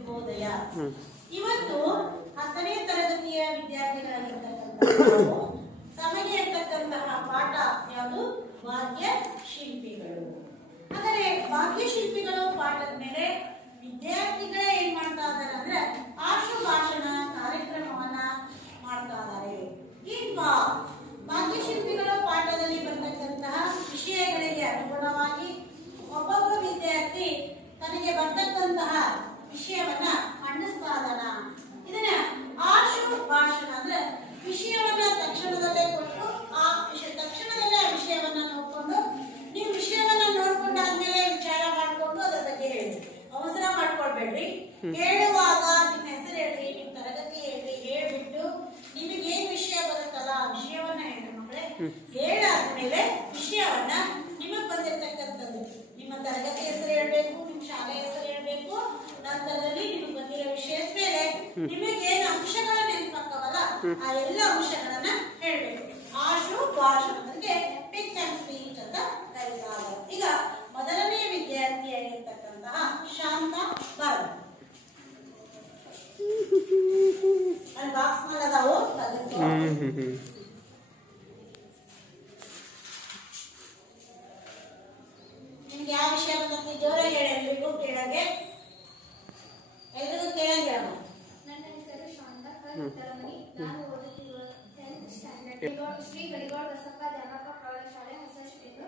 ಶುಭೋದಯ. ಇವತ್ತು 10ನೇ ತರಗತಿಯ ವಿದ್ಯಾರ್ಥಿಗಳಾಗಿರ್ತಕ್ಕಂಥ ತಮಗೆ ಇರ್ತಕ್ಕಂತಹ ಪಾಠ ಯಾವುದು? ವಾದ್ಯ ಶಿಲ್ಪಿಗಳು. ಆದರೆ ವಾದ್ಯ ಶಿಲ್ಪಿಗಳು ಪಾಠದ ಮೇಲೆ ವಿದ್ಯಾರ್ಥಿಗಳೇ ಏನ್ ಮಾಡ್ತಾ ಇದ್ದಾರೆ ಅಂದ್ರೆ ಆಶು ಭಾಷಣ ಕಾರ್ಯಕ್ರಮವನ್ನ ಮಾಡ್ತಾ ಇದ್ದಾರೆ. ಈಗ ವಾದ್ಯ ಶಿಲ್ಪಿಗಳು ಪಾಠದಲ್ಲಿ ಬರ್ತಕ್ಕಂತಹ ವಿಷಯಗಳಿಗೆ ಅನುಗುಣವಾಗಿ ಒಬ್ಬೊಬ್ಬ ವಿದ್ಯಾರ್ಥಿ ತನಗೆ ಬರ್ತಕ್ಕಂತಹ ವಿಷಯವನ್ನ ಮಂಡಿಸ್ತಾ ಇದ್ದಾನ. ಇದನ್ನ ಆಶು ಭಾಷಣ ಅಂದ್ರೆ ವಿಷಯವನ್ನ ತಕ್ಷಣದಲ್ಲೇ ಕೊಟ್ಟು ಆ ತಕ್ಷಣದಲ್ಲೇ ಆ ವಿಷಯವನ್ನ ನೋಡ್ಕೊಂಡು ನೀವು ವಿಷಯವನ್ನ ನೋಡ್ಕೊಂಡಾದ್ಮೇಲೆ ವಿಚಾರ ಮಾಡ್ಕೊಂಡು ಅದ್ರ ಬಗ್ಗೆ ಹೇಳಿ. ಅವಸರ ಮಾಡ್ಕೊಳ್ಬೇಡ್ರಿ. ಹೇಳುವಾಗ ನಿಮ್ಮ ಹೆಸರು ಹೇಳ್ರಿ, ನಿಮ್ ತರಗತಿ ಹೇಳ್ರಿ, ಹೇಳ್ಬಿಟ್ಟು ನಿಮಗೆ ಏನ್ ವಿಷಯ ಬರುತ್ತಲ್ಲ ಆ ವಿಷಯವನ್ನ ಹೇಳ್ರಿ ಮಕ್ಕಳೇ. ಹೇಳಾದ್ಮೇಲೆ ವಿಷಯವನ್ನ ನಿಮಗ್ ಬಂದಿರ್ತಕ್ಕಂಥದ್ದು ನಿಮ್ಮ ತರಗತಿ ಹೆಸರು ಹೇಳ್ಬೇಕು, ನಿಮ್ ಶಾಲೆ ಹೆಸರು ಹೇಳ್ಬೇಕು. ನಂತರದಲ್ಲಿ ನಿಮ್ಗೆ ಬಂದಿರೋ ವಿಷಯದ ಮೇಲೆ ನಿಮಗೆ ಏನ್ ಅಂಶಗಳ ನೆನಪಾಕವಲ್ಲ ಆ ಎಲ್ಲ ಅಂಶಗಳನ್ನ ಹೇಳ್ಬೇಕು. ಆಶು ಭಾಷಣಕ್ಕೆ ಪಿಕ್ ಅಂಡ್ ಸ್ಪೀಚ್ ಅಂತ ಕರೀತಾರೆ. ಈಗ ಮೊದಲನೇ ವಿದ್ಯಾರ್ಥಿಯಾಗಿರ್ತಕ್ಕಂತಹ ಶಾಂತ ಬಾಲ್ ಅಲ್ಲಿ ಬಾಕ್ಸ್ ಮೇಲೆ ಅದಾವು ನಿಮ್ಗೆ ಯಾವ ವಿಷಯ ಬಂದಂತೆ ಜೋರ ಹೇಳಿ, ಎಲ್ರಿಗೂ ಕೇಳಗೆ, ಎಲ್ರಿಗೂ ಕೇಳಂಗೆ. ನನ್ನ ಹೆಸರು ಶಾಂತ ಕರಮನಿ. ನಾನು ಓದುತ್ತಿರುವ 10th ಸ್ಟ್ಯಾಂಡರ್ಡ್ ಶ್ರೀ ಗಡಿಗೋಳ ಬಸಪ್ಪ ಧ್ಯಾನಪ್ಪ ಪ್ರೌಢಶಾಲೆ ಹೊಸಪೇಟೆ.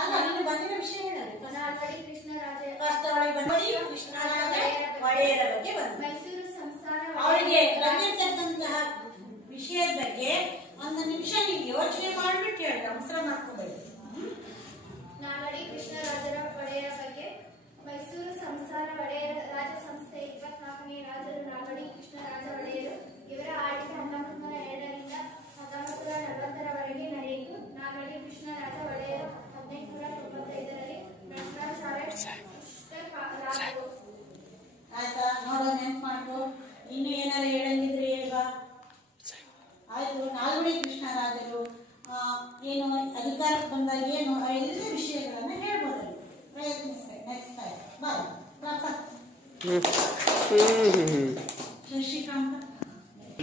ಅಲ್ಲ, ನೀನು ಬಂದಿರೋ ವಿಷಯ ಹೇಳಿ. ನಾಲ್ವಡಿ ಕೃಷ್ಣರಾಜ ಒಡೆಯರ ಬಗ್ಗೆ ಬಂದ ಮೈಸೂರು ಸಂಸ್ಥಾನ ಅವರಿಗೆ ಬಂದಿರ್ತಕ್ಕಂತಹ ವಿಷಯದ ಬಗ್ಗೆ ಒಂದು ನಿಮಿಷ ನೀವು ಯೋಚನೆ ಮಾಡ್ಬಿಟ್ಟು ಹೇಳಿ, ಅವಸರ ಮಾಡ್ಕೋಬೇಡಿ. ನಾಲ್ವಡಿ ಕೃಷ್ಣರಾಜರ ಒಡೆಯರ ಬಗ್ಗೆ ಮೈಸೂರು ಸಂಸ್ಥಾನ ಒಡೆಯರ ರಾಜ ಸಂಸ್ಥೆ 24ನೇ ರಾಜರು ನಾಲ್ವಡಿ ಕೃಷ್ಣರಾಜ ಒಡೆಯರು. ಇವರ ಆಳ್ವಿಕೆ 1902ರಿಂದ 1940ರವರೆಗೆ ನಡೆಯಿತು. ನಾಲ್ವಡಿ ಕೃಷ್ಣರಾಜ ಒಡೆಯರು 1895ರಲ್ಲಿ ಪ್ರೌಢಶಾಲೆ ಆಯ್ತಾ? ನೋಡೋ, ನೆನ್ಪು ಮಾಡ್ಕೊ. ಇನ್ನು ಏನಾರು ಹೇಳಂಗಿದ್ರೆ ಹೇಳ್ಬಾ. ಆಯ್ತು. ನಾಲ್ವಡಿ ಕೃಷ್ಣರಾಜರು ಏನು ಅಧಿಕಾರಕ್ಕೆ ಬಂದಾಗ ಏನು ಎಲ್ಲ ವಿಷಯಗಳನ್ನ ಹೇಳ್ಬೋದು. ಪ್ರಯತ್ನಿಸ್ಬೇಕು. ನೆಕ್ಸ್ಟ್ ಟೈಮ್ ಬಾಯ್. ಶಶಿಕಾಂತ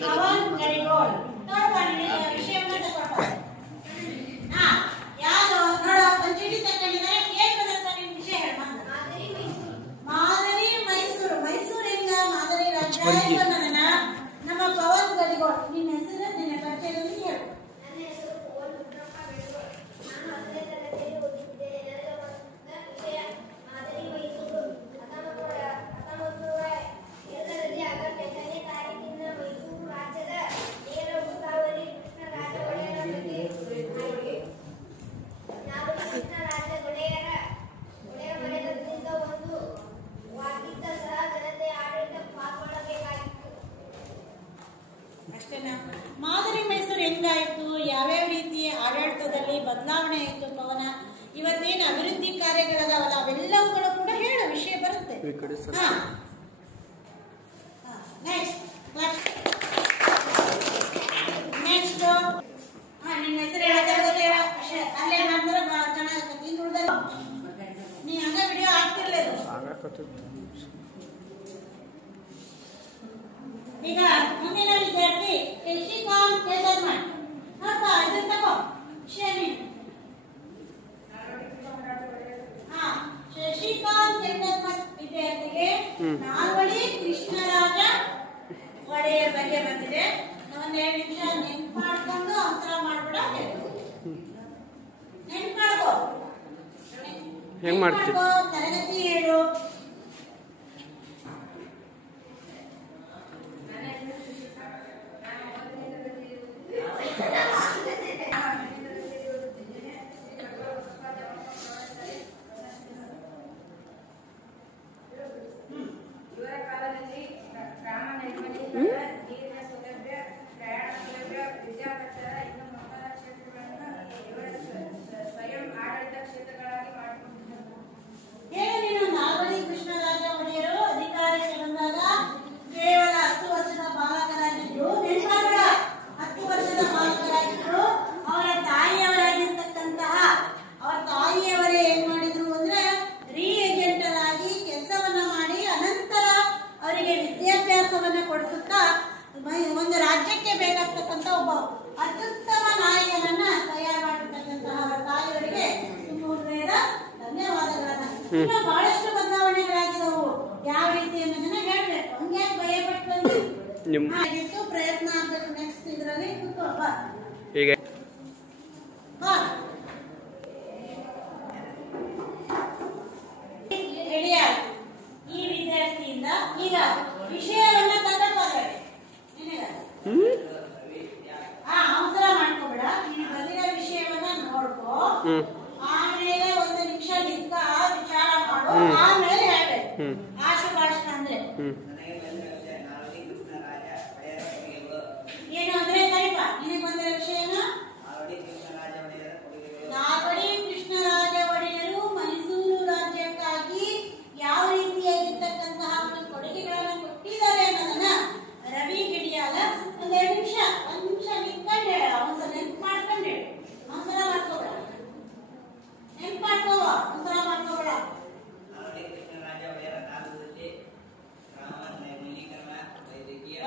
ಪವನ್ ಗಡಿಗೋಳ್ ವಿಷಯವನ್ನ ತಗೊಳ್ತಾರೆ. ಯಾರು ನೋಡೋ ಒಂದು ಚೀಟಿ ತಗೊಂಡಿದ್ದಾರೆ. ಏನ್ ಬರುತ್ತೆ ನಿಮ್ ವಿಷಯ ಹೇಳ. ಮಾದರಿ ಮೈಸೂರು. ಮೈಸೂರು ಹೆಂಗ ಮಾದರಿ ರಾಜ್ಯ ಬಂದನ ನಮ್ಮ ಪವನ್ ಗಡಿಗೋಳ್. ನಿನ್ನ ಹೆಸರು ನಿನ್ನ ಪರಿಚಯದಲ್ಲಿ ಹೇಳು. ನನ್ನ ಹೆಸರು ಪವನ್ ರುದ್ರಪ್ಪ ಗಡಿಗೋಳ್. ನಾನು 10ನೇ ತರಗತಿಯಲ್ಲಿ ಓದುತ್ತಿದ್ದೇನೆ. ನನಗೆ ಬಂದ ವಿಷಯ ಮಾದರಿ ಮೈಸೂರು. 1902ರಲ್ಲಿ ಆಗಸ್ಟ್ 5ನೇ ತಾರೀಕಿನ ಮೈಸೂರು ರಾಜ್ಯದ ನೇರ ಉಸ್ತುವಾರಿ ಕೃಷ್ಣರಾಜ ಒಡೆಯರ ಬಗ್ಗೆ ನಾವು ಕೃಷ್ಣರಾಜ ಒಡೆಯರ ಮನೆತನದಿಂದ ಒಂದು ವಾಗಿದ್ದ ಸಹ ಜನತೆಯ ಆಡಳಿತ ಪಾಲ್ಗೊಳ್ಳಬೇಕಾಗಿತ್ತು. ಅಷ್ಟೇನಾ? ಮಾದರಿ ಮೈಸೂರು ಹೆಂಗಾಯ್ತು, ಯಾವ್ಯಾವ ರೀತಿಯ ಆಡಳಿತದಲ್ಲಿ ಬದಲಾವಣೆ ಆಯ್ತು ಪವನ, ಇವತ್ತೇನು ಅಭಿವೃದ್ಧಿ ಕಾರ್ಯಗಳದಾವಲ್ಲ ಅವೆಲ್ಲವುಗಳು ಕೂಡ ಹೇಳೋ ವಿಷಯ ಬರುತ್ತೆ. ನೆಕ್ಸ್ಟ್ ನಿನ್ನ ಹೆಸರು ಅಲ್ಲೇ ನಂತರ ಚೆನ್ನಾಗತ್ತೆ. ಇನ್ನು ಉಳಿದ ನೀ ಹಂಗ ವಿಡಿಯೋ ಆಗ್ತಿರ್లేదు. ಈಗ ಮುಂದಿನ ವಿದ್ಯಾರ್ಥಿ ಶಶಿಕಾಂತ್ ಕೇಸರ್ಮಠ್. ನೋಡ್ತಾ ಇದನ್ನ ತಗೋ ಶೇನಿ. ಶಶಿಕಾಂತ್ ಕೇಸರ್ಮಠ್ ವಿದ್ಯಾರ್ಥಿಗೆ ನಾಲ್ವಡಿ ಕೃಷ್ಣರಾಜ ಒಡೆಯರ ಬಗ್ಗೆ ಬಂದಿದೆ. ಒಂದ್ 2 ನಿಮಿಷ ನೆನ್ಪು ಮಾಡ್ಕೊಂಡು ಅವಸರ ಮಾಡ್ಬಿಡ. ನೆನ್ಪು ಮಾಡ್ಕೋ. ಹೆಂಗ್ ಮಾಡ್ತೀವಿ? ತರಗತಿ ಹೇಳು. ಇವರ ಕಾಲದಲ್ಲಿ ಗ್ರಾಮ ನೈರ್ಮಲ್ಯೀಕರಣ, ನೀರಿನ ಸೌಲಭ್ಯ, ಪ್ರಯಾಣ ಸೌಲಭ್ಯ, ವಿದ್ಯಾಭ್ಯಾಸ ಇನ್ನು ಮುಂತಾದ ಕ್ಷೇತ್ರಗಳನ್ನು ಇವರ ಸ್ವಯಂ ಆಡಳಿತ ಕ್ಷೇತ್ರಗಳಾಗಿ ಮಾಡಿಕೊಂಡಿದ್ದಾರೆ. ಹೇಳು ನೀನು ನಾಲ್ವಡಿ ಇನ್ನು ಬಹಳಷ್ಟು ಬದಲಾವಣೆಗಳಾಗಿದವು. ಯಾವ ರೀತಿ ಅನ್ನೋದನ್ನ ಹೇಳ್ಬೇಕು. ಹಂಗೆ ಭಯ ಪಟ್ಟು ಬಂದಿತ್ತು. ಪ್ರಯತ್ನ ಆಗ್ಬೇಕು. ನೆಕ್ಸ್ಟ್ ಇದರಲ್ಲಿ ಕೂತ್ಕೋ. ಹೀಗೆ ಈ ವಿದ್ಯಾರ್ಥಿಯಿಂದ ಈಗ ವಿಷಯವನ್ನ ತಗೊಂಡ್ರೆ ಅವಸರ ಮಾಡ್ಕೋಬೇಡ. ನೀನು ಬಂದಿರೋ ವಿಷಯವನ್ನ ನೋಡ್ಕೋ. ಆಮೇಲೆ ಒಂದು ನಿಮಿಷ ನಿಂತ ವಿಚಾರ ಮಾಡು. ಆಮೇಲೆ ಹೇಳ್ಬೇಕು. ಆಶುಭಾಷಣ ಅಂದ್ರೆ ಏನು ಅಂದ್ರೆ ಕರಿಪ ನಿನಗೆ ಬಂದಿರೋ ವಿಷಯನ ನಾಲ್ವಡಿ ಕೃಷ್ಣರಾಜ ಒಡೆಯರು ಮೈಸೂರು ರಾಜ್ಯಕ್ಕಾಗಿ ಯಾವ ರೀತಿಯಾಗಿರ್ತಕ್ಕಂತಹ ಕೊಡುಗೆಗಳನ್ನು ಕೊಟ್ಟಿದ್ದಾರೆ ಅನ್ನೋದನ್ನ ರವಿ ಗಿಡಿಯಾಲ ಒಂದೆರಡು ನಿಮಿಷ ನಿಂತ್ಕೊಂಡು ಹೇಳ. ಅವಸರ ನೆನ್ಪು ಮಾಡ್ಕೊಂಡು ಹೇಳು. ಅವಸರ ಮಾಡ್ಕೋಬೇಡ. ನೆನ್ಪು ಮಾಡ್ಕೋವ. ಅವಸರ ಮಾಡ್ಕೋಬೇಡ.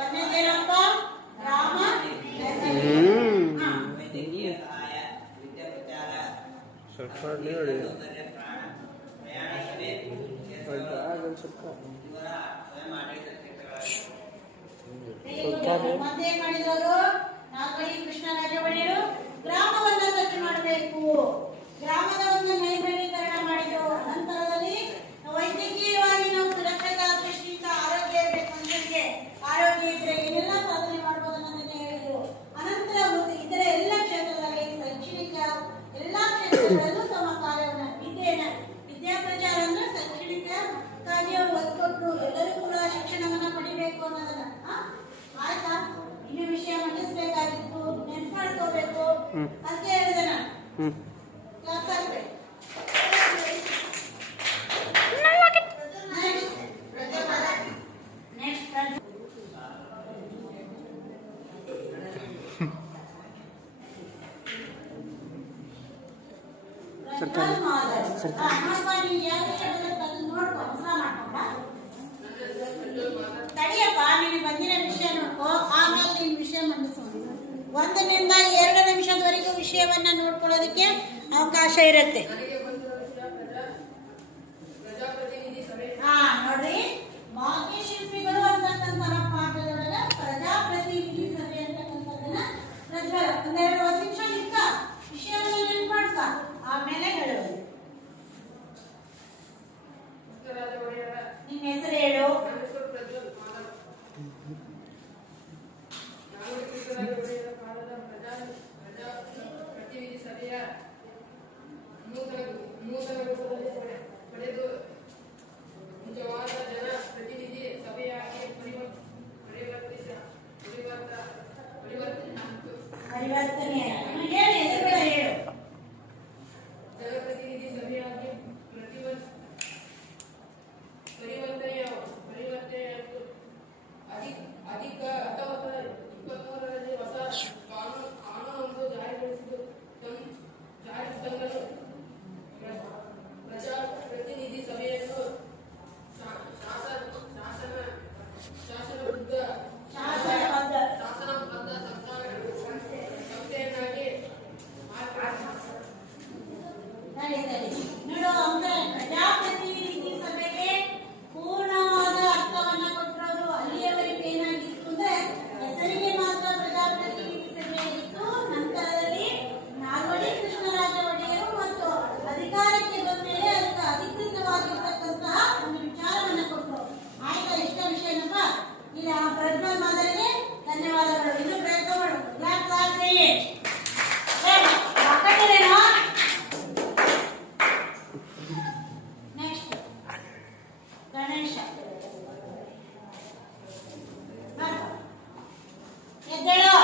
ಒಂದೇನಪ್ಪ ರಾಮ ಸ್ವಲ್ಪ ನೋಡಿ ಮತ್ತೆ ಮಾಡಿದವರು ನಾಲ್ವಡಿ ಕೃಷ್ಣರಾಜ ಒಡೆಯರು ಗ್ರಾಮವನ್ನ ಸ್ವಚ್ಛ ಮಾಡಬೇಕು. ಗ್ರಾಮದ ಒಂದು ನೈರ್ಮಲೀಕರಣ ಮಾಡಿದವು. ನಂತರದಲ್ಲಿ ವೈದ್ಯಕೀಯವಾಗಿ ನಾವು ಸುರಕ್ಷತಾ ದೃಷ್ಟಿಯಿಂದ ಆರೋಗ್ಯ ಇರಬೇಕು. ಮನುಷ್ಯರಿಗೆ ಆರೋಗ್ಯ ಇದ್ರೆ ಏನೆಲ್ಲ ಸಾಧನೆ ಮಾಡಬಹುದು ಅನ್ನೋದನ್ನ ಹೇಳಿದ್ರು. ಅನಂತರ ಇತರ ಎಲ್ಲ ಕ್ಷೇತ್ರದಲ್ಲಿ ಶೈಕ್ಷಣಿಕ ಎಲ್ಲಾ ಕ್ಷೇತ್ರಗಳಲ್ಲೂ ತಮ್ಮ ಕಾರ್ಯವನ್ನು ವಿದ್ಯಾಪ್ರಚಾರವನ್ನು ಶೈಕ್ಷಣಿಕ ಕಾರ್ಯ ಒತ್ತು ಕೊಟ್ಟರು. ಎಲ್ಲರೂ ಕೂಡ ಶಿಕ್ಷಣವನ್ನ ಪಡಿಬೇಕು ಅನ್ನೋದನ್ನ. ಆಯ್ತಾ? ಇನ್ನು ವಿಷಯ ಮಂಡಿಸ್ಬೇಕಾಗಿತ್ತು. ನೆನ್ಪು ಮಾಡ್ಕೋಬೇಕು ಅಂತ ಹೇಳಿದೆ ನಾನು. ಕ್ಲಾಸ್ ಆಗ್ಬೇಕು. ತಡಿಯಪ್ಪ, ನೀನು ಬಂದಿರೋ ವಿಷಯ ನೋಡ್ಕೋ. ಆಮೇಲೆ ನೀನು ವಿಷಯ ಮಂಡಿಸೋಣ. 1 ನಿಂದ 2 ನಿಮಿಷದವರೆಗೂ ವಿಷಯವನ್ನ ನೋಡ್ಕೊಳ್ಳೋದಕ್ಕೆ ಅವಕಾಶ ಇರುತ್ತೆ. ನೋಡ್ರಿ, ಭಾಗ್ಯಶಿಲ್ಪಿಗಳು ಅಂತಕ್ಕಂತಹ ಪಾಠದೊಳಗ ಪ್ರಜಾಪ್ರತಿನಿಧಿ ಸಭೆ ಅಂತಕ್ಕಂಥದ್ದನ್ನ ಒಂದೆರಡು ನಿಮಿಷ ನಿಂತ ವಿಷಯವನ್ನ ನೆನ್ಪು ಮಾಡ್ಕ. ಆಮೇಲೆ ಹೇಳೋದು. ನಿಮ್ಮ ಹೆಸರು ಹೇಳು. ಪ್ರತಿನಿಧಿ ಸಭೆಯ ನೂತನ ರೂಪದಲ್ಲಿ ಪಡೆದು ನಿಜವಾದ ಜನ ಪ್ರತಿನಿಧಿ ಸಭೆಯಾಗಿ ಪರಿವರ್ತನೆ ಹೇಳಿ. ಹೇಳು. ಜನಪ್ರತಿನಿಧಿ ಸಭೆಯಾಗಿ ಪರಿವರ್ತನೆಯಾಯಿತು. ಅಧಿಕ 1923ರಲ್ಲಿ ಹೊಸ ಕಾನೂನನ್ನು ಜಾರಿಗೊಳಿಸಿದ್ದು ತಂಗಲು ಪ್ರಜಾಪ್ರತಿನಿಧಿ ಸಭೆಯನ್ನು ಶಾಸನಬದ್ಧ ಸಂಸ್ಥೆಯನ್ನಾಗಿ ನೋಡು, ಪ್ರಜಾಪ್ರತಿನಿಧಿ ಸಭೆಗೆ ಪೂರ್ಣವಾದ ಅರ್ಥವನ್ನ ಕೊಟ್ಟರು. ಅಲ್ಲಿಯವರೆಗೆ ಏನಾಗಿತ್ತು ಅಂದ್ರೆ ಹೆಸರಿಗೆ ಮಾತ್ರ ಪ್ರಜಾಪ್ರತಿನಿಧಿ ಸಭೆ ಇತ್ತು. ನಂತರದಲ್ಲಿ ನಾಲ್ವಡಿ ಕೃಷ್ಣರಾಜ ಒಡೆಯರು ಮತ್ತು ಅಧಿಕಾರಕ್ಕೆ ಬಂದ ಮೇಲೆ ಅದಕ್ಕೆ ಅಧಿಕೃತವಾಗಿರ್ತಕ್ಕಂತಹ ಒಂದು ವಿಚಾರವನ್ನ ಕೊಟ್ಟರು. ಆಯ್ತಾ? ಇಷ್ಟ ವಿಷಯನಪ್ಪ. ಈಗ ಪ್ರಜ್ವಲ್ ಮಾದರಿಗೆ ಧನ್ಯವಾದಗಳು. ಇನ್ನು ಪ್ರಯತ್ನ ಮಾಡು. ಯಾಕೆ ಆಗ್ರಿ ನೆಕ್ಸ್ಟ್ ಗಣೇಶ ಎದ್ದೇಳು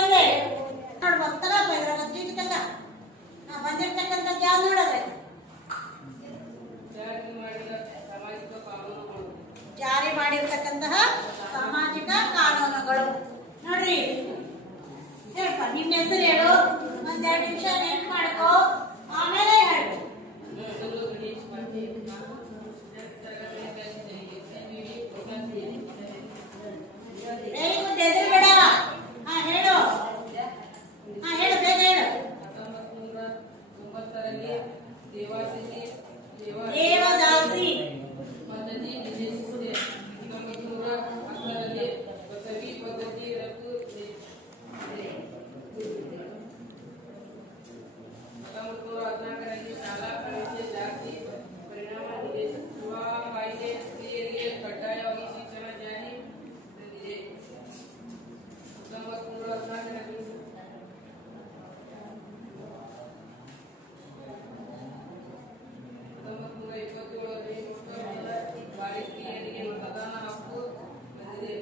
ಅಂದ್ರೆ ನೋಡಿ ಬರ್ತಾರ ಬಂದಿರ್ತಕ್ಕಂಥ ಯಾವ ನೋಡೋದ್ರೆ ಜಾರಿ ಮಾಡಿರ್ತಕ್ಕಂತಹ ಸಾಮಾಜಿಕ ಕಾನೂನುಗಳು. ನೋಡ್ರಿ, ಹೇಳಪ್ಪ ನಿನ್ನ ಹೆಸರು ಹೇಳು. 1-2 ನಿಮಿಷ ನೆನ್ಪು ಮಾಡ್ಕೋ. ಆಮೇಲೆ ಹೇಳು. ಹೆದರ್ಬೇಡ. ಹೇಳು. ಹೇಳು, ಬೇಗ ಹೇಳು. 1990ರಲ್ಲಿ ದೇವಾಸಿನಿ ದೇವದಾಸಿ ಪದ್ಧತಿ ನಿರ್ದೇಶಿಸಿದೆ. 1910ರಲ್ಲಿ ಬಸವಿ ಪದ್ಧತಿ ರದ್ದು 1914ರಲ್ಲಿ ಶಾಲಾ ಪ್ರವೇಶ ಜಾತಿ ಪರಿಣಾಮ ನಿರ್ದೇಶಿಸುವ ಕಾಯ್ದೆ ಸ್ತ್ರೀಯರಿಗೆ ಕಡ್ಡಾಯವಾಗಿ ಶಿಕ್ಷಣ ಜಾರಿ ತಂದಿದೆ. 1914ರಲ್ಲಿ 1927ರಲ್ಲಿ ಮೊಟ್ಟ ಬಾರಿ ಸ್ತ್ರೀಯರಿಗೆ ಮತದಾನ ಹಕ್ಕು ಬಂದಿದೆ.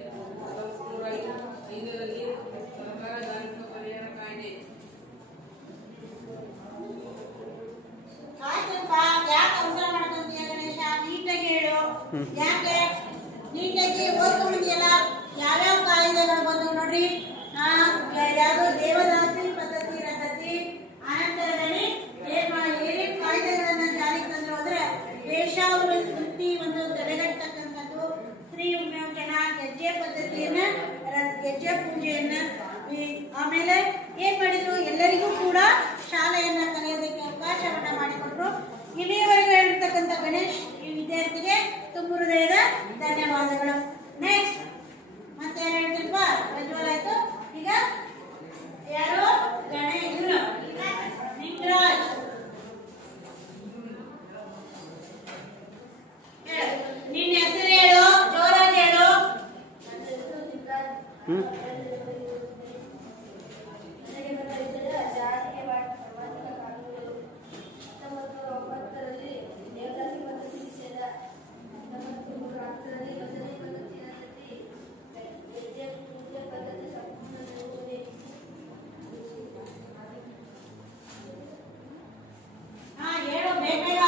1905ರಲ್ಲಿ ಸರ್ಕಾರ ಧಾರ್ಮಿಕ ಪರಿಹಾರ ಕಾಯ್ದೆ. ಆಯ್ತಪ್ಪ, ಯಾಕೆ ಅವಸರ ಮಾಡ್ಕೊಂತೀಯ ಗಣೇಶ? ನೀಟಾಗಿ ಹೇಳು. ಯಾಕೆ ನೀಟಾಗಿ ಓದ್ಕೊಂಡಿದ್ಯಲ್ಲ? ಯಾವ್ಯಾವ ಕಾಯ್ದೆಗಳು ಬಂದು ನೋಡ್ರಿ. ಯಾವ್ದು ದೇವದಾಸಿ ಪದ್ಧತಿ ರದ್ದತಿ, ಅನಂತರದಲ್ಲಿ ಏನೇನು ಕಾಯ್ದೆಗಳನ್ನ ಜಾರಿಗೆ ತಂದ್ರು ಅಂದ್ರೆ ವೇಷವೃತ್ತಿ ಒಂದು ತಡೆಗಟ್ಟತಕ್ಕಂಥದ್ದು, ಸ್ತ್ರೀ ವಿಮೋಚನ, ಗೆಜ್ಜೆ ಪದ್ಧತಿಯನ್ನ, ಗೆಜ್ಜೆ ಪೂಜೆಯನ್ನ, ಆಮೇಲೆ ಏನ್ ಮಾಡಿದ್ರು, ಎಲ್ಲರಿಗೂ ಕೂಡ ಶಾಲೆಯನ್ನ ಕಲಿಯೋದಕ್ಕೆ ಅವಕಾಶವನ್ನ ಮಾಡಿಕೊಟ್ರು. ಇಲ್ಲಿಯವರೆಗೂ ಹೇಳಿರ್ತಕ್ಕಂಥ ಗಣೇಶ್ ಈ ವಿದ್ಯಾರ್ಥಿಗೆ ತುಂಬ ಹೃದಯದ ಧನ್ಯವಾದಗಳು. ನೆಕ್ಸ್ಟ್ ಮತ್ತೆ ಏನ್ ಹೇಳ್ತಿಲ್ವಾ? ಪ್ರಜ್ವಲ್ ಆಯ್ತು. ಈಗ ಯಾರು? ನಿಂಗರಾಜ್. ನಿನ್ನ ಹೆಸರು ಹೇಳು, ಜೋರಾಗಿ ಹೇಳು. ಹೇಳು ಬೇಕಲ್ಲ.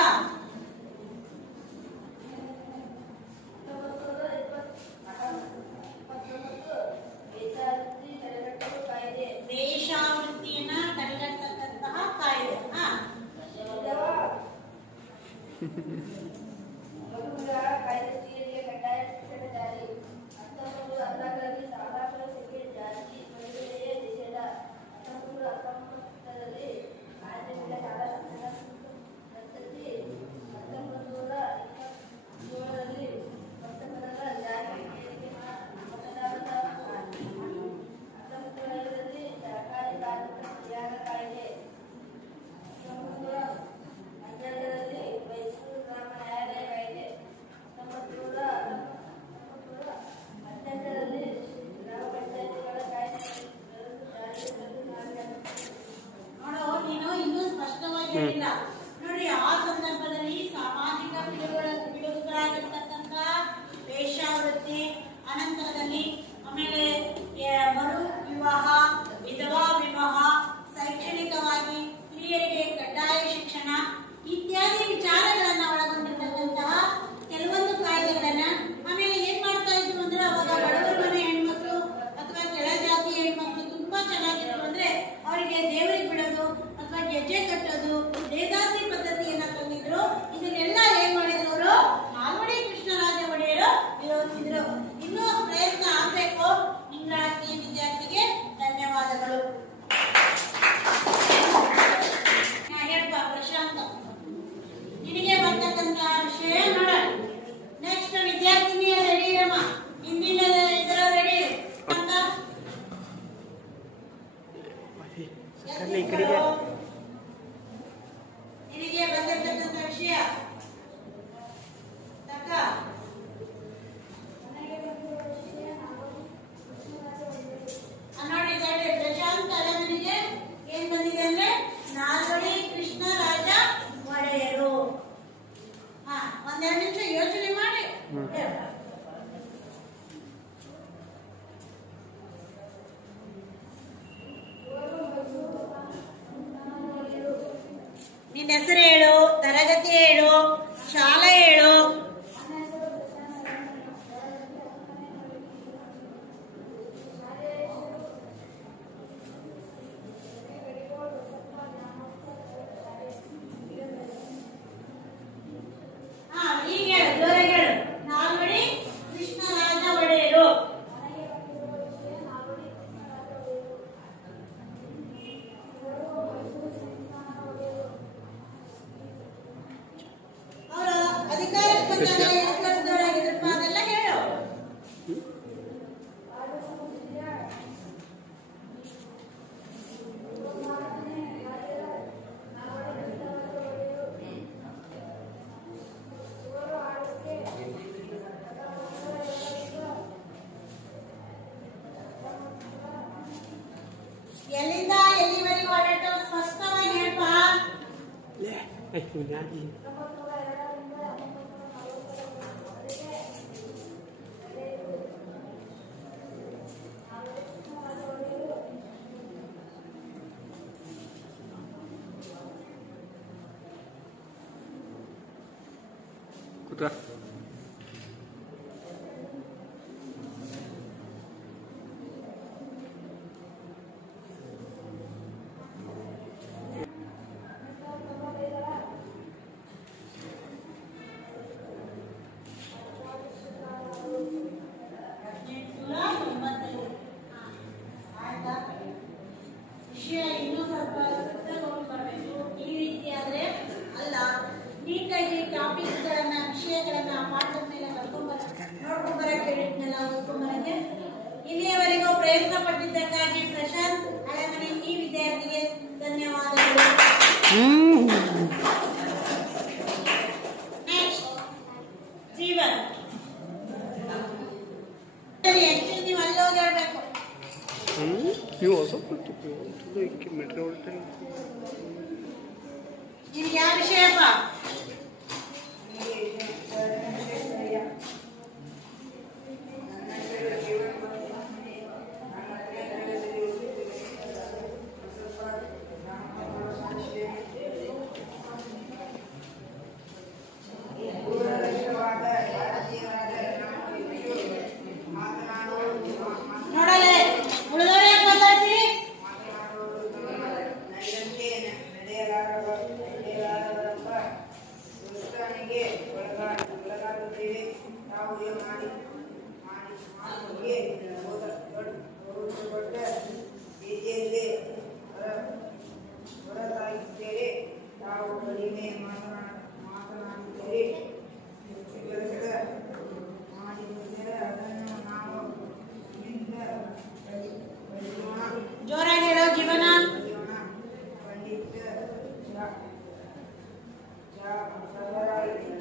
ವೇಷವೃತ್ತಿಯನ್ನ ತಡೆಗಟ್ಟತಕ್ಕಂತಹ ಕಾಯ್ದೆ. ಕಾಯ್ದೆ ಸ್ತ್ರೀಯರಿಗೆ ಕಡ್ಡಾಯ ಶಿಕ್ಷಣ ಜಾರಿ. 1914ರಲ್ಲಿ ಶಾಲಾ ಪ್ರವೇಶಕ್ಕೆ ಜಾತಿ ಮಹಿಳೆಯೇ ನಿಷೇಧ. 1919ರಲ್ಲಿ ಆದ್ಯತೆಯ ಶಾಲಾ ಶಿಕ್ಷಣ ಪದ್ಧತಿ. 1927ರಲ್ಲಿ ಪಟ್ಟಣಗಳ ಜಾರಿ ಮತದಾನದ ಹಕ್ಕು. 1905ರಲ್ಲಿ ಸರ್ಕಾರಿ ಕಾರ್ಮಿಕ ಪರಿಹಾರ ಕಾಯ್ದೆ. 1912ರಲ್ಲಿ ಮೈಸೂರು ಗ್ರಾಮ ನ್ಯಾಯಾಲಯ ಕಾಯ್ದೆ. 1918ರಲ್ಲಿ ಗ್ರಾಮ ಪಂಚಾಯತಿಗಳ ಕಾಯ್ದೆ ಜಾರಿಗೆ ತಂದು ನೋಡು, ನೀನು ಇನ್ನೂ ಸ್ಪಷ್ಟವಾಗಿ ಹೇಳಿಲ್ಲ. ನೋಡಿ, ಆ ಸಂದರ್ಭದಲ್ಲಿ ಸಾಮಾಜಿಕ ಪಿಡುಗುಗಳಾಗಿರ್ತಕ್ಕಂಥ ವೇಷವೃತ್ತಿ, ಅನಂತರದಲ್ಲಿ ಆಮೇಲೆ ಮರು ವಿವಾಹ, ವಿಧವಾ ವಿವಾಹ, ಶೈಕ್ಷಣಿಕವಾಗಿ ಸ್ತ್ರೀಯರಿಗೆ ಕಡ್ಡಾಯ ಶಿಕ್ಷಣ ಇತ್ಯಾದಿ ವಿಚಾರಗಳನ್ನ ಒಳಗೊಂಡಿರ್ತಕ್ಕಂತಹ ಕೆಲವೊಂದು ಕಾಯ್ದೆಗಳನ್ನ ಆಮೇಲೆ ಏನ್ ಮಾಡ್ತಾ ಇದ್ರು ಅಂದ್ರೆ, ಅವಾಗ ಬಡವರ ಮನೆ ಹೆಣ್ಮಕ್ಳು ಅಥವಾ ಕೆಳಜಾತಿ ಹೆಣ್ಮಕ್ಳು ತುಂಬಾ ಚೆನ್ನಾಗಿದ್ರು ಅಂದ್ರೆ ಅವರಿಗೆ ದೇವರಿಗೆ ಬಿಡೋದು ಅಥವಾ ಗೆಜ್ಜೆ ಕಟ್ಟೋದು, ದೇವದಾಸಿ ಪದ್ಧತಿಯನ್ನ ತಂದಿದ್ರು. ಇದನ್ನೆಲ್ಲ ಏನ್ ಮಾಡಿದ್ರು ಅವರು? ನಾಲ್ವಡಿ ಕೃಷ್ಣರಾಜ ಒಡೆಯರು ವಿರೋಧಿಸಿದ್ರು. ಇನ್ನೂ ಪ್ರಯತ್ನ ಆಗ್ಬೇಕು. ನಿಂಗರಾಜ್ ವಿದ್ಯಾರ್ಥಿಗೆ ಧನ್ಯವಾದಗಳು. ಹೇಳಪ್ಪ ಪ್ರಶಾಂತ, ನಿನಗೆ ಬರ್ತಕ್ಕಂತ ವಿಷಯ ನೋಡ. ನೆಕ್ಸ್ಟ್ ವಿದ್ಯಾರ್ಥಿನಿಯ ರೆಡಿ ಇರಮ್ಮ. ಹಿಂದಿನ ಇದರ ರೆಡಿ ಅಂತ ನಿನಗೆ ಬಂದಿರ್ತಕ್ಕಂಥ ವಿಷಯ ತಕ್ಕ ನೋಡಿ. ಪ್ರಶಾಂತ್ ಅಳವನಿಗೆ ಏನ್ ಬಂದಿದೆ ಅಂದ್ರೆ ನಾಲ್ವಡಿ ಕೃಷ್ಣರಾಜ ಒಡೆಯರು. ಒಂದೆರಡು ನಿಮಿಷ ಯೋಚನೆ ಮಾಡಿ. ನಿನ್ನ ಹೆಸರು ಹೇಳು, ತರಗತಿ ಹೇಳು, ಶಾಲೆ ಹೇಳು. ಈಗ ಹೇಳು, ಜೋರಾಗಿ ಹೇಳು. ನಾಲ್ವಡಿ ಕೃಷ್ಣರಾಜ ಒಡೆಯರು. ಶಿಷ್ಯ ಕೆಲಸದವರಾಗಿದ್ರಪ್ಪ ಅದೆಲ್ಲ ಹೇಳು. ಎಲ್ಲಿಂದ ಎಲ್ಲಿವರೆಗೂ ಆಡಳಿತ ಸ್ಪಷ್ಟವಾಗಿ ಹೇಳ್ಪ. ಕೂತ್ಕೋ. ವಿಷಯ ಇನ್ನೂ ಸ್ವಲ್ಪ ಸುತ್ತಕೊಂಡು ಬರಬೇಕು. ಈ ರೀತಿ ಆದ್ರೆ ಅಲ್ಲ, ನೀಟಾಗಿ ಟಾಪಿಕ್ಗಳನ್ನ ವಿಷಯಗಳನ್ನ ಪಾಠದ ಮೇಲೆ ನೋಡ್ಕೊಂಡ್ಬರಕ್ಕೆ ಹೇಳಿದ್ನೆಲ್ಲ ಓದ್ಕೊಂಡ್ಬರಕ್ಕೆ ಇಲ್ಲಿಯವರೆಗೂ ಪ್ರಯತ್ನ ಪಟ್ಟಿದ್ದಕ್ಕಾಗಿ ಪ್ರಶಾಂತ್ ಹಳೆಮನೆ ಈ ವಿದ್ಯಾರ್ಥಿಗೆ ಧನ್ಯವಾದಗಳು. ನೆಕ್ಸ್ಟ್ ಜೀವನ್, ನೀವು ಅಲ್ಲಿ ಹೋಗಿ ಹೇಳ್ಬೇಕು. ನೀವು ಹೊಸ ಮೆಟ್ರೋ ನಿಮ್ಗೆ ಯಾವ ವಿಷಯಪ್ಪ? ನೋಡಲೇ ಉಳಿದವರೇ ಮಾತಾಡ್ತೀರಿ. ಜೋರಾಗಿ ಹೇಳೋ ಜೀವನ.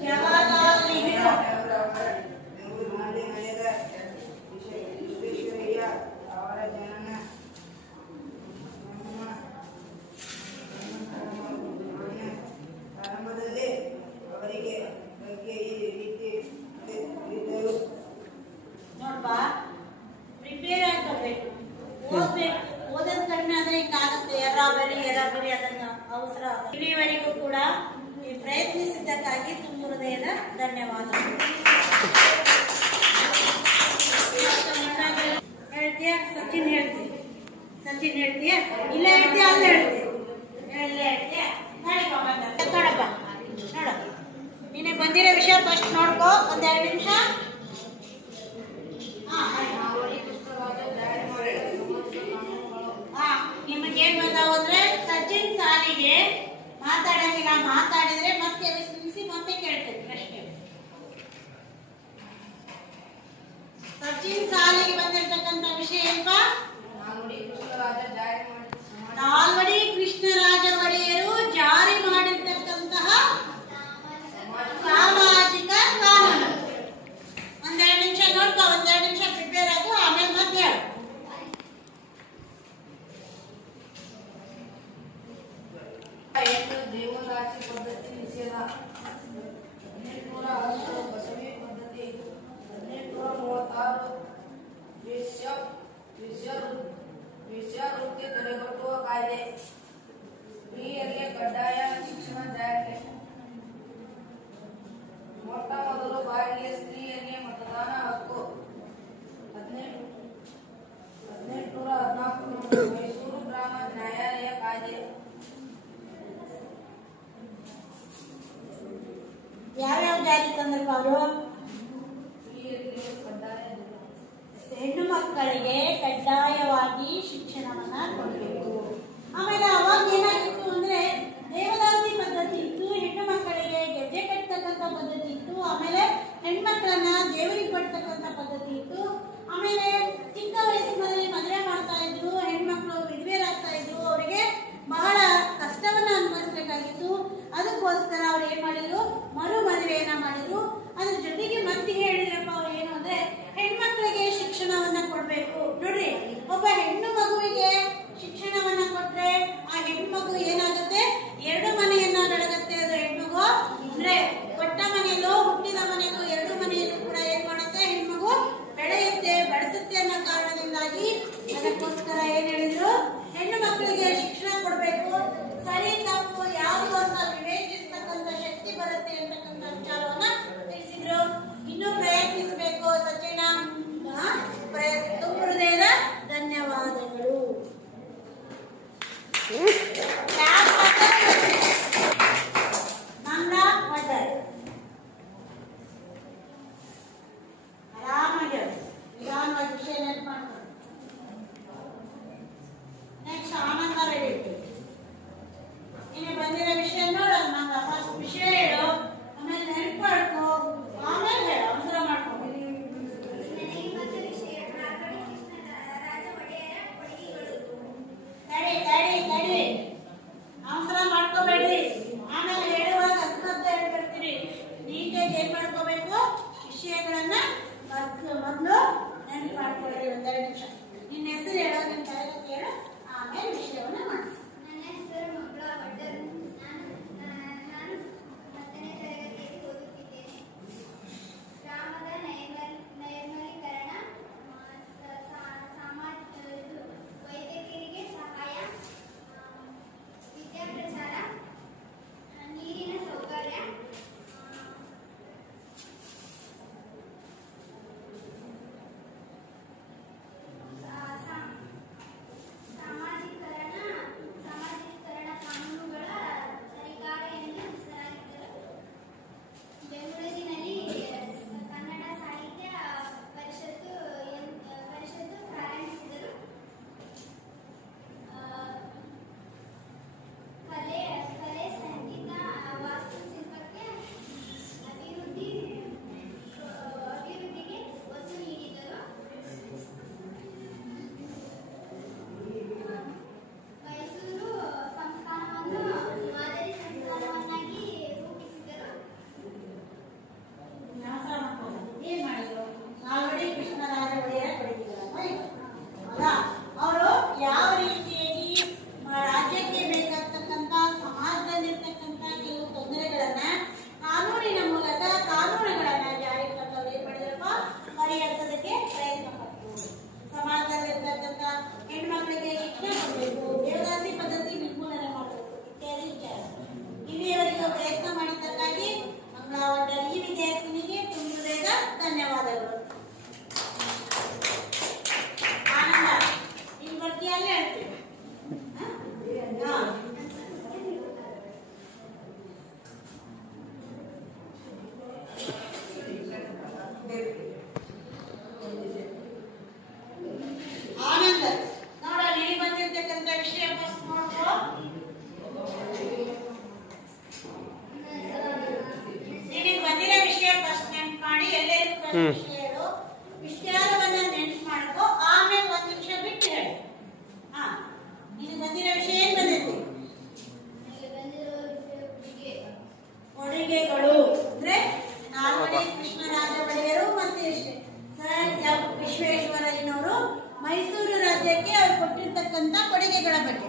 ಜವಾಹರ್ಲಾಲ್ ನೆಹರು. ನೋಡ್ಬಾ, ಪ್ರಿಪೇರ್ ಆಗಿ ಬರ್ಬೇಕು, ಓದ್ಬೇಕು. ಓದೋದ್ ಕಡಿಮೆ ಆದ್ರೆ ಹಿಂಗಾಗುತ್ತೆ. ಎರಾಬರಿ ಅದನ್ನ ಅವಸರ. ಇಲ್ಲಿವರೆಗೂ ಕೂಡ ನೀವು ಪ್ರಯತ್ನಿಸಿದ್ದಕ್ಕಾಗಿ ತುಂಬ ಹೃದಯದ ಧನ್ಯವಾದಗಳು. ಹೇಳ್ತೀಯ ಸಚಿನ್? ಸಚಿನ್ ಹೇಳ್ತೀಯ? ಇಲ್ಲ ಹೇಳ್ತೀಯ? ಅಲ್ಲ ಹೇಳ್ತೀಯ? ಹೇಳ್ತೀಯ? ನೋಡಪ್ಪ, ನೋಡು, ನಿನಗೆ ಬಂದಿರೋ ವಿಷಯ ಫಸ್ಟ್ ನೋಡ್ಕೋ. ಒಂದೆರಡು ನಿಮಿಷ. ನಿಮಗೇನ್ ಬಂದಾವ ಅಂದ್ರೆ ಸಚಿನ್ ಸಾಲಿಗೆ ಮಾತಾಡಂಗಿಲ್ಲ, ಮಾತಾಡಿದ್ರೆ ಮತ್ತೆ ನಿಲ್ಲಿಸಿ ಮತ್ತೆ ಕೇಳ್ತೇವೆ ಪ್ರಶ್ನೆ. ಸಚಿನ್ ಸಾಲಿಗೆ ಬಂದಿರ್ತಕ್ಕಂಥ ವಿಷಯ ಏನಪ್ಪ? ನಾಲ್ವಡಿ ಕೃಷ್ಣರಾಜ ಒಡೆಯರು ಜಾರಿ ಮಾಡಿರ್ತಕ್ಕಂತಹ ಸಾಮಾಜಿಕ ಕಾನೂನು. ಒಂದೆರಡು ನಿಮಿಷ ನೋಡ್ಕೊ, ಒಂದೆರಡು ನಿಮಿಷ ಪ್ರಿಪೇರ್ ಆಗು, ಆಮೇಲೆ ಮತ್ತೆ ಹೇಳು. ದೇವರಾಶಿ ಪದ್ಧತಿ ನಿಷೇಧ 1810 ಬಸವಿ ಪದ್ಧತಿ 1836 ವೇಶ್ಯಾವೃತ್ತಿ ತಡೆಗಟ್ಟುವ ಕಾಯ್ದೆ ಸ್ತ್ರೀಯರಿಗೆ ಕಡ್ಡಾಯ ಶಿಕ್ಷಣ ಜಾರಿಗೆ ಮೊಟ್ಟ ಮೊದಲು ಬಾರಿಗೆ ಸ್ತ್ರೀಯರಿಗೆ ಮತದಾನ ಹಕ್ಕು 1814 ಮೈಸೂರು ಗ್ರಾಮ ನ್ಯಾಯಾಲಯ ಕಾಯ್ದೆ ಯಾವ್ಯಾವ ಜಾರಿ ತಂದ್ರಪ್ಪ ಅವರು? ಹೆಣ್ಣು ಮಕ್ಕಳಿಗೆ ಕಡ್ಡಾಯವಾಗಿ ಶಿಕ್ಷಣವನ್ನ ಕೊಡಬೇಕು. ಆಮೇಲೆ ಅವಾಗ ಏನಾಗಿತ್ತು ಅಂದ್ರೆ ದೇವದಾಸಿ ಪದ್ಧತಿ ಇತ್ತು, ಹೆಣ್ಣು ಮಕ್ಕಳಿಗೆ ಗೆಜ್ಜೆ ಕಟ್ಟತಕ್ಕಂಥ ಪದ್ಧತಿ ಇತ್ತು, ಆಮೇಲೆ ವಿಷಯ ಫಸ್ಟ್ ನೆನ್ಪು ಮಾಡಿ, ಎಲ್ಲರಿಗೂ ಫಸ್ಟ್ ವಿಷಯ ಹೇಳು, ವಿಷಯವನ್ನ ನೆನ್ಪು ಮಾಡ್ಕೋ, ಆಮೇಲೆ 1 ನಿಮಿಷ ಬಿಟ್ಟು ಹೇಳು. ಹಾ, ಇದು ಬಂದಿರೋ ವಿಷಯ ಏನ್ ಬಂದೈತಿ? ಕೊಡುಗೆಗಳು ಅಂದ್ರೆ ನಾಲ್ವಡಿ ಕೃಷ್ಣರಾಜ ಒಡೆಯರು ಮತ್ತೆ ಸರ್ ಎಂ ವಿಶ್ವೇಶ್ವರಯ್ಯನವರು ಮೈಸೂರು ರಾಜ್ಯಕ್ಕೆ ಅವರು ಕೊಟ್ಟಿರ್ತಕ್ಕಂಥ ಕೊಡುಗೆಗಳ ಬಗ್ಗೆ.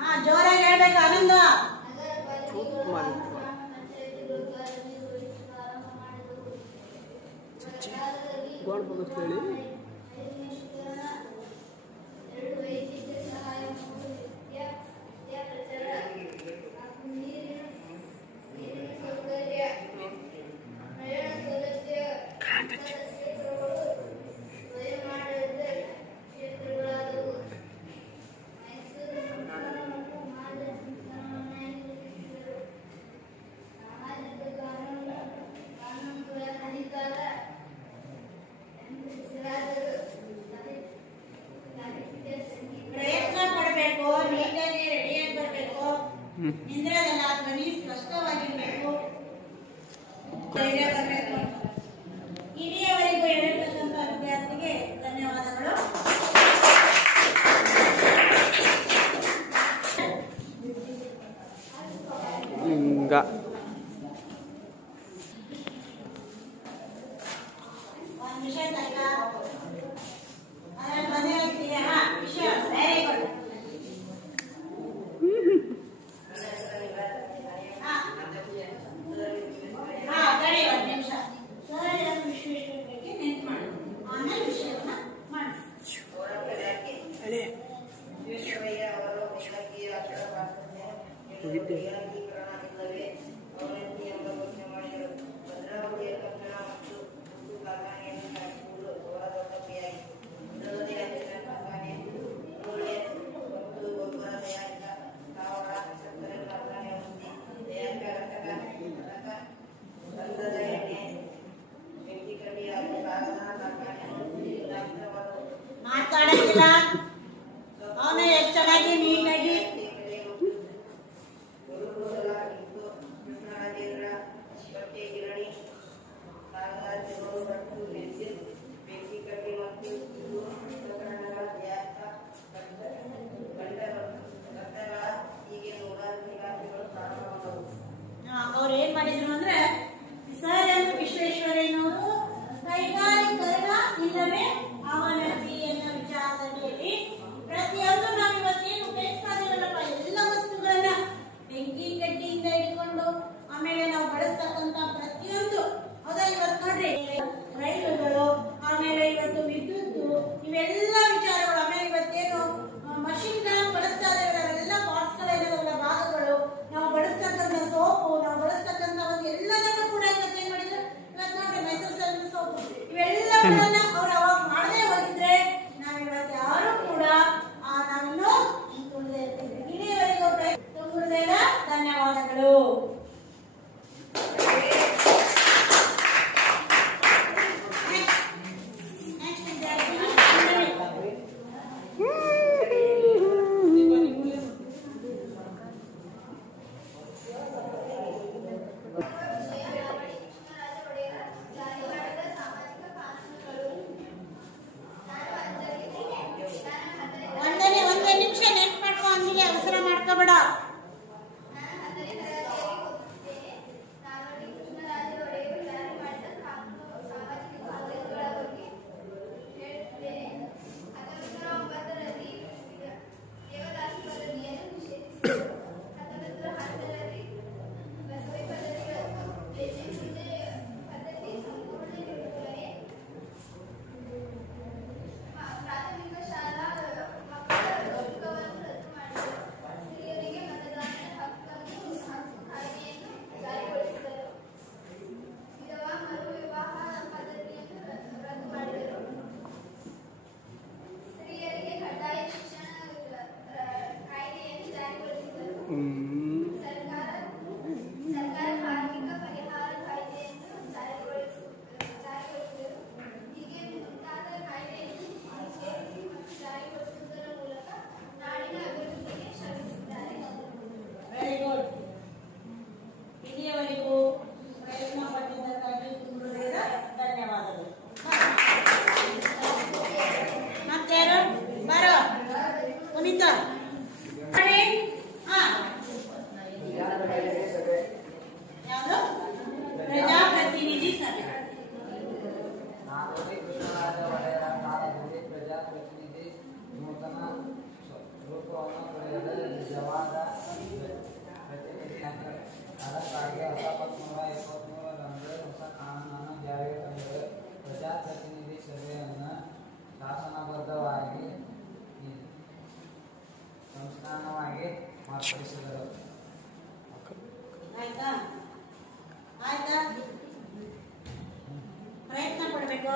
ಹಾ, ಜೋರಾಗಿ ಹೇಳ್ಬೇಕು ಆನಂದ. ಪ್ರಯತ್ನ ಪಡಬೇಕು, ನೀಟಾಗಿ ರೆಡಿಯಾಗಿ ಬರಬೇಕು, ನಿಂದ್ರದಲ್ಲ, ಧ್ವನಿ ಸ್ಪಷ್ಟವಾಗಿರ್ಬೇಕು, ಧೈರ್ಯ ಬರಬೇಕು. ಇಲ್ಲಿಯವರೆಗೂ ಹೇಳಿರ್ತಕ್ಕಂಥ ವಿದ್ಯಾರ್ಥಿಗೆ ಧನ್ಯವಾದಗಳು. ಒಂದು ವಿಷಯ ತಕ್ಕ ಅದರಲ್ಲಿ ಬಂದಿರೋದು ವಿಷಯ ವೆರಿ ಗುಡ್. ತಡಿ 1 ನಿಮಿಷ. ಸರ್ ಎಂ ವಿಶ್ವೇಶ್ವರಯ್ಯಗೆ ನೆನ್ಪು ಮಾಡು, ಆಮೇಲೆ ವಿಷಯವನ್ನ ಮಾಡು. ವಿಶ್ವೇಶ್ವರಯ್ಯ ಅವರು ನೇತಾಜಿ ಅಕ್ಷರ ಭಾಷೆ ವೈಜ್ಞಾನಿಕರಣವಿಲ್ಲದೆ ಅವನತಿ ಎಂಬ ಘೋಷಣೆ ಮಾಡಿದರು. ಭದ್ರಾವತಿಯ ಕನ್ನಡ ಮತ್ತು ಕಾರ್ಖಾನೆಯನ್ನು ಸ್ಥಾಪಿಸುವುದು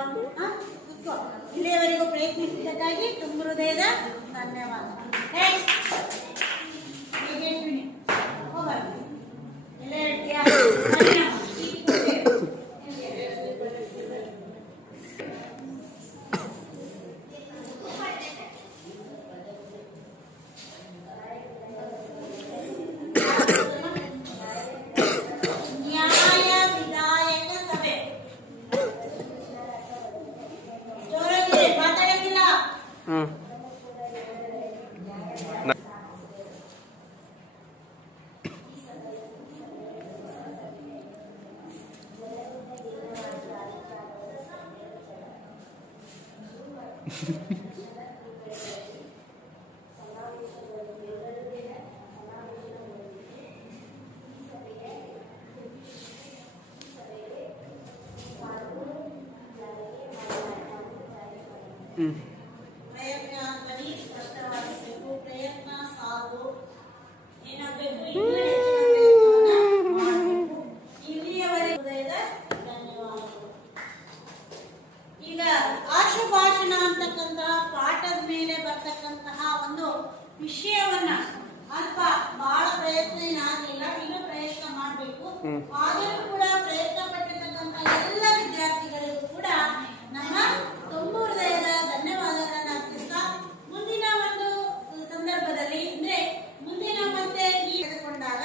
ಇಲ್ವಾ? ಇಲ್ಲಿಯವರೆಗೂ ಪ್ರಯತ್ನಿಸಿದ್ದಕ್ಕಾಗಿ ತುಂಬ ಹೃದಯದ ಧನ್ಯವಾದ. ಪ್ರಯತ್ನ ಧ್ವನಿ ಸ್ಪಷ್ಟವಾಗಿರಬೇಕು. ಪ್ರಯತ್ನ ಸಾಕು. ಏನಾಗಬೇಕು? ಇನ್ನೂ ಹೆಚ್ಚಿನ ಪ್ರಯತ್ನವನ್ನ ಮಾಡಬೇಕು. ಇಲ್ಲಿಯವರೆಗೆ ಹೃದಯದ ಧನ್ಯವಾದಗಳು. ಈಗ ಆಶುಭಾಷಣ ಅಂತಕ್ಕಂತಹ ಪಾಠದ ಮೇಲೆ ಬರ್ತಕ್ಕಂತಹ ಒಂದು ವಿಷಯವನ್ನ ಅಲ್ಪ ಬಹಳ ಪ್ರಯತ್ನ ಏನಾಗಲಿಲ್ಲ, ಇನ್ನೂ ಪ್ರಯತ್ನ ಮಾಡಬೇಕು. ಆದರೂ ಕೂಡ ಪ್ರಯತ್ನ ಪಟ್ಟಿರ್ತಕ್ಕಂತಹ ಎಲ್ಲ ವಿದ್ಯಾರ್ಥಿಗಳಿಗೂ ಕೂಡ ನಮ್ಮ ತುಂಬ ಹೃದಯದ ಧನ್ಯವಾದಗಳನ್ನ ಅರ್ಪಿಸ್ತಾ ಮುಂದಿನ ಒಂದು ಸಂದರ್ಭದಲ್ಲಿ ಅಂದ್ರೆ ಮುಂದಿನ ಮತ್ತೆ ತೆಗೆದುಕೊಂಡಾಗ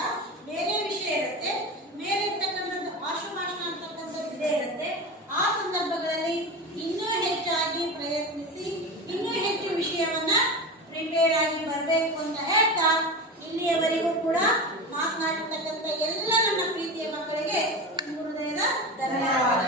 ಬೇರೆ ವಿಷಯ ಇರುತ್ತೆ, ಮೇಲೆ ಇರ್ತಕ್ಕಂಥದ್ದು ಆಶುಭಾಷಣ ಅಂತಕ್ಕಂಥದ್ದು ಇದೇ ಇರುತ್ತೆ. ಆ ಸಂದರ್ಭಗಳಲ್ಲಿ ಇನ್ನೂ ಹೆಚ್ಚಾಗಿ ಪ್ರಯತ್ನಿಸಿ ಇನ್ನೂ ಹೆಚ್ಚು ವಿಷಯವನ್ನ ಪ್ರಿಪೇರ್ ಆಗಿ ಬರಬೇಕು ಅಂತ ಹೇಳ್ತಾ ಇಲ್ಲಿಯವರೆಗೂ ಕೂಡ ಮಾತನಾಡಿರ್ತಕ್ಕಂಥ ಎಲ್ಲ ನನ್ನ ಪ್ರೀತಿಯ ಮಕ್ಕಳಿಗೆ ಹೃದಯದ ಧನ್ಯವಾದ.